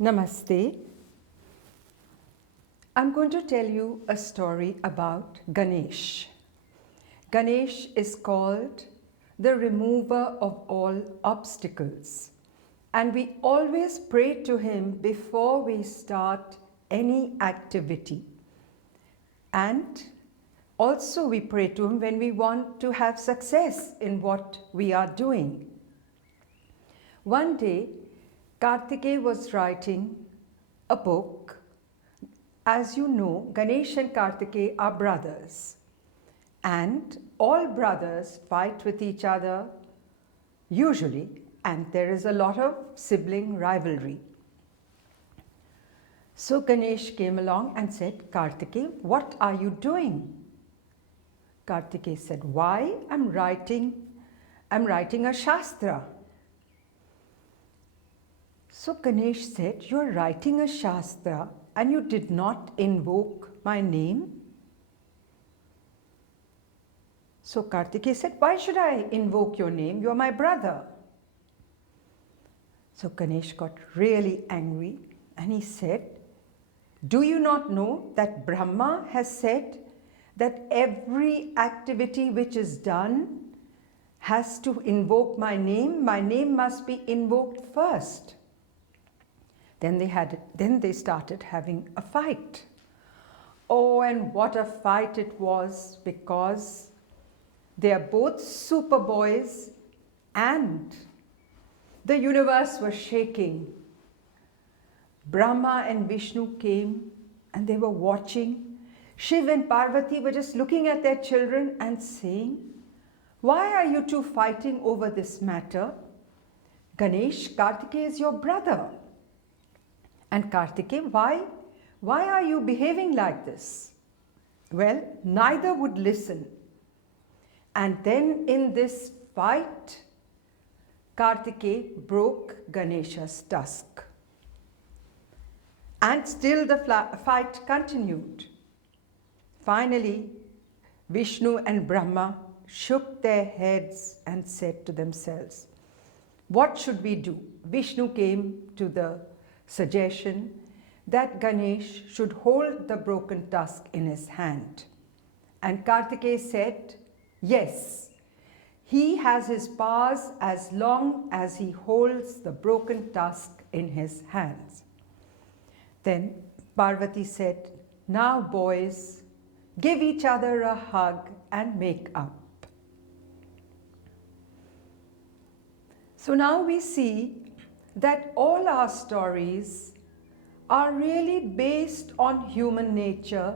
Namaste. I'm going to tell you a story about Ganesh. Ganesh is called the remover of all obstacles, and we always pray to him before we start any activity. And also we pray to him when we want to have success in what we are doing. One day, Kartika was writing a book. As you know, Ganesh and Kartika are brothers, and all brothers fight with each other usually, and there is a lot of sibling rivalry. So Ganesh came along and said, Kartika, what are you doing? Kartika said, why? I'm writing a Shastra. So Ganesh said, you're writing a Shastra and you did not invoke my name? So Kartika said, why should I invoke your name? You're my brother. So Ganesh got really angry and he said, do you not know that Brahma has said that every activity which is done has to invoke my name? My name must be invoked first. Then they started having a fight. Oh, and what a fight it was, because they are both superboys and the universe was shaking. Brahma and Vishnu came and they were watching. Shiv and Parvati were just looking at their children and saying, why are you two fighting over this matter? Ganesh, Kartika is your brother. And Kartika, why are you behaving like this? Well, neither would listen. And then in this fight, Kartika broke Ganesha's tusk. And still the fight continued. Finally, Vishnu and Brahma shook their heads and said to themselves, what should we do? Vishnu came to the suggestion that Ganesh should hold the broken tusk in his hand. And Kartika said, yes, he has his powers as long as he holds the broken tusk in his hands. Then Parvati said, now boys, give each other a hug and make up. So now we see that all our stories are really based on human nature,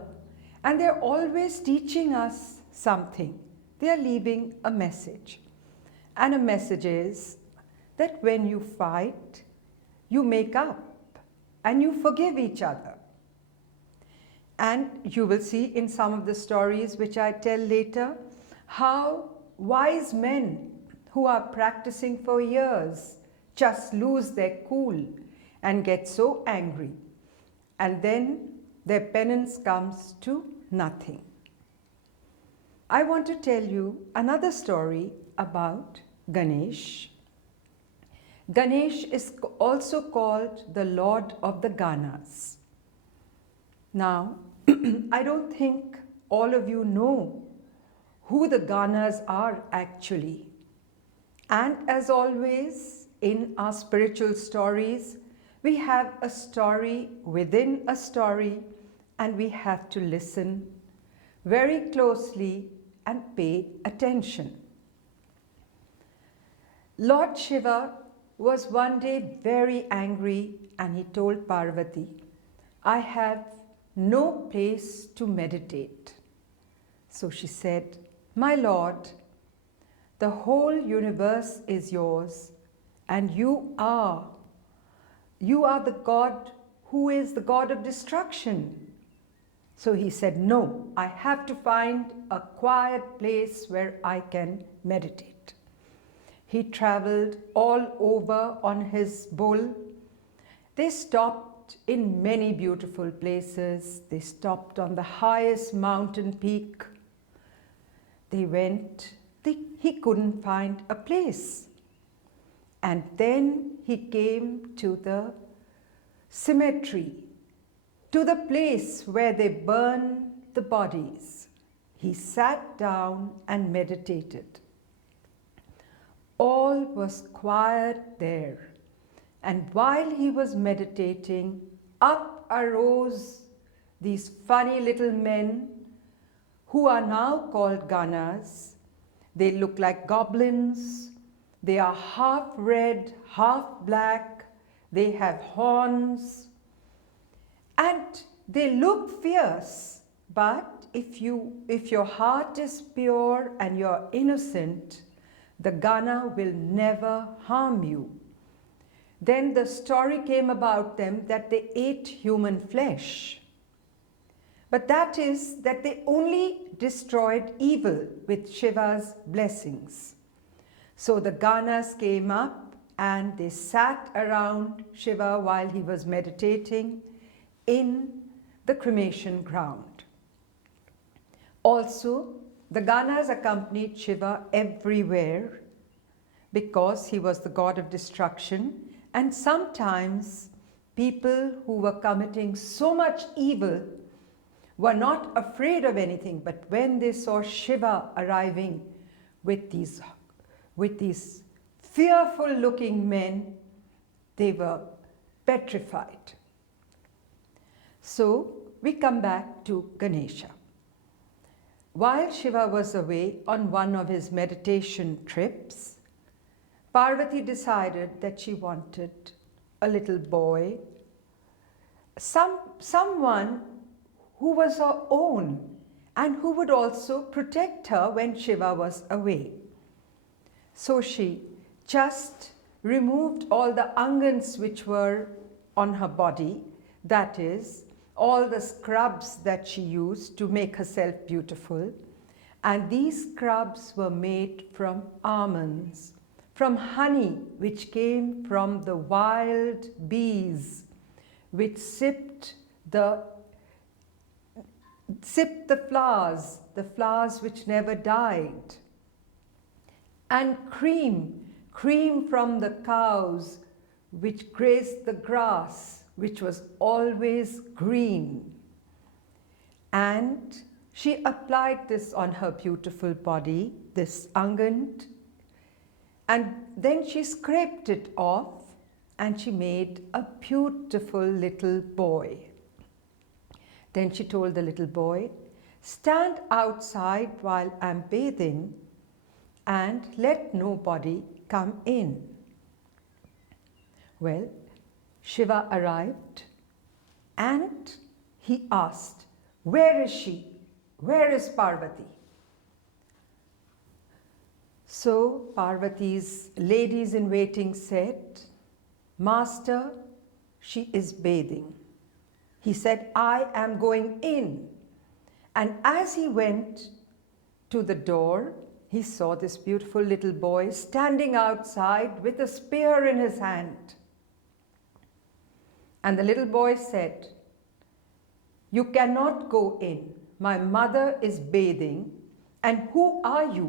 and they're always teaching us something. They're leaving a message. And a message is that when you fight, you make up and you forgive each other. And you will see in some of the stories which I tell later, how wise men who are practicing for years just lose their cool and get so angry, and then their penance comes to nothing. I want to tell you another story about Ganesh. Ganesh is also called the Lord of the Ganas. Now, I don't think all of you know who the Ganas are actually. And as always, in our spiritual stories, we have a story within a story, and we have to listen very closely and pay attention. Lord Shiva was one day very angry, and he told Parvati, I have no place to meditate. So she said, my Lord, the whole universe is yours, and you are the God who is the God of destruction. So he said, no, I have to find a quiet place where I can meditate. He traveled all over on his bull. They stopped in many beautiful places. They stopped on the highest mountain peak. They went, he couldn't find a place. And then he came to the cemetery, to the place where they burn the bodies, he sat down and meditated. All was quiet there, and while he was meditating, up arose these funny little men who are now called Ganas. They look like goblins. They are half red, half black. They have horns. And they look fierce. But if your heart is pure and you're innocent, the Gana will never harm you. Then the story came about them that they ate human flesh. But that is that they only destroyed evil with Shiva's blessings. So the Ganas came up and they sat around Shiva while he was meditating in the cremation ground. Also, the Ganas accompanied Shiva everywhere because he was the god of destruction, and sometimes people who were committing so much evil were not afraid of anything, but when they saw Shiva arriving with these fearful looking men, they were petrified. So we come back to Ganesha. While Shiva was away on one of his meditation trips, Parvati decided that she wanted a little boy, someone who was her own and who would also protect her when Shiva was away. So she just removed all the angans which were on her body, that is, all the scrubs that she used to make herself beautiful. And these scrubs were made from almonds, from honey which came from the wild bees which sipped the flowers which never died, and cream from the cows which grazed the grass which was always green. And she applied this on her beautiful body, this angan, and then she scraped it off and she made a beautiful little boy. Then she told the little boy, "Stand outside while I'm bathing and let nobody come in." Well, Shiva arrived and he asked, "Where is she? Where is Parvati?" So Parvati's ladies in waiting said, "Master, she is bathing." He said, "I am going in." And as he went to the door, he saw this beautiful little boy standing outside with a spear in his hand. And the little boy said, "You cannot go in. My mother is bathing. And who are you?"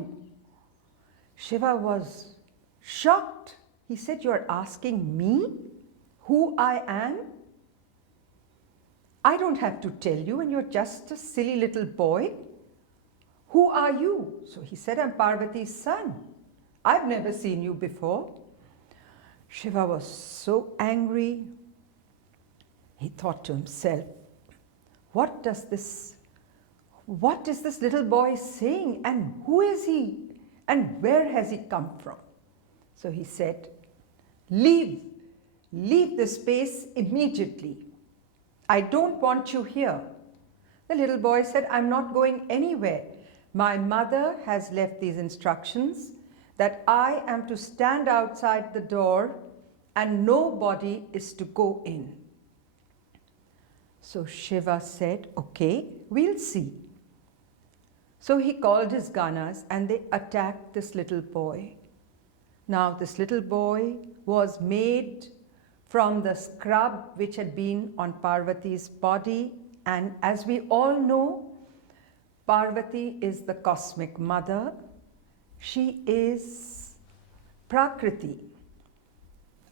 Shiva was shocked. He said, "You're asking me who I am? I don't have to tell you, and you're just a silly little boy. Who are you?" So he said, "I'm Parvati's son. I've never seen you before." Shiva was so angry. He thought to himself, what is this little boy saying, and who is he, and where has he come from? So he said, leave this space immediately. I don't want you here." The little boy said, "I'm not going anywhere. My mother has left these instructions that I am to stand outside the door and nobody is to go in." So Shiva said, "Okay, we'll see." So he called his Ganas and they attacked this little boy. Now this little boy was made from the scrub which had been on Parvati's body, and as we all know, Parvati is the cosmic mother. She is Prakriti,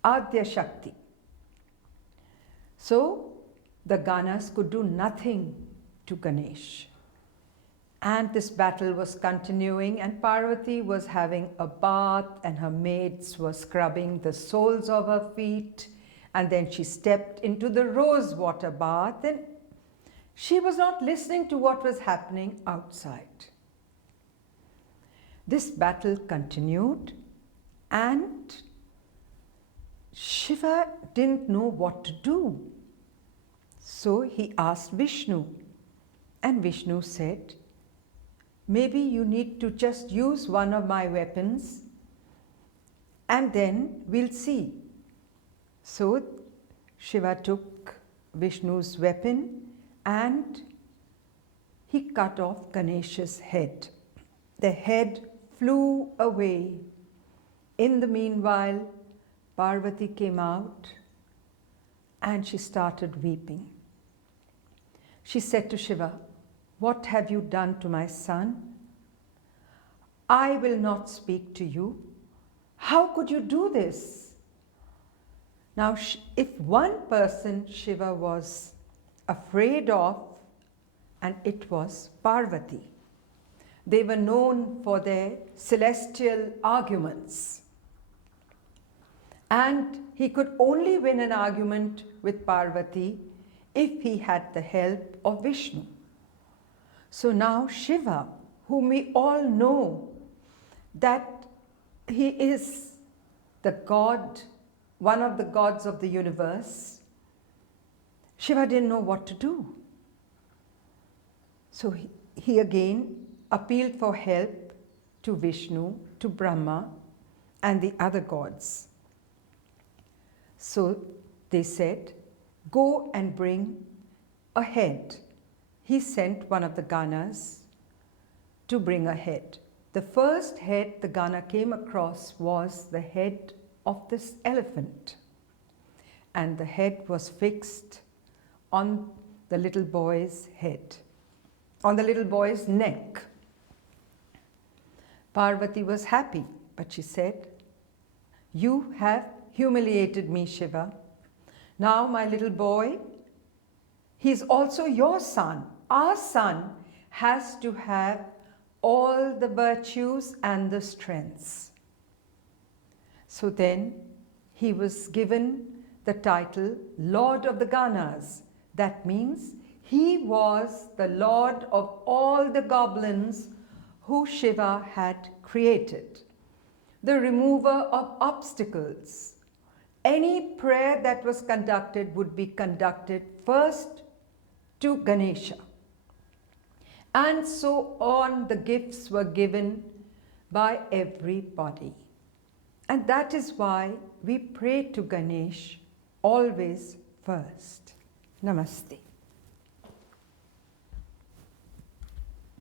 Adya Shakti. So the Ganas could do nothing to Ganesh. And this battle was continuing, and Parvati was having a bath, and her maids were scrubbing the soles of her feet, and then she stepped into the rose water bath, and she was not listening to what was happening outside. This battle continued, and Shiva didn't know what to do. So he asked Vishnu, and Vishnu said, maybe you need to just use one of my weapons and then we'll see. So Shiva took Vishnu's weapon and he cut off Ganesha's head. The head flew away. In the meanwhile, Parvati came out and she started weeping. She said to Shiva, "What have you done to my son? I will not speak to you. How could you do this?" Now, if one person Shiva was afraid of, and it was Parvati. They were known for their celestial arguments. And he could only win an argument with Parvati if he had the help of Vishnu. So now Shiva, whom we all know that he is the god, one of the gods of the universe, Shiva didn't know what to do. So he again appealed for help to Vishnu, to Brahma, and the other gods. So they said, "Go and bring a head." He sent one of the Ganas to bring a head. The first head the Gana came across was the head of this elephant. And the head was fixed on the little boy's head, on the little boy's neck. Parvati was happy, but she said, "You have humiliated me, Shiva. Now my little boy, he's also your son. Our son has to have all the virtues and the strengths." So then he was given the title Lord of the Ganas. That means he was the lord of all the goblins who Shiva had created, the remover of obstacles. Any prayer that was conducted would be conducted first to Ganesha. And so on, the gifts were given by everybody. And that is why we pray to Ganesh always first. Namaste.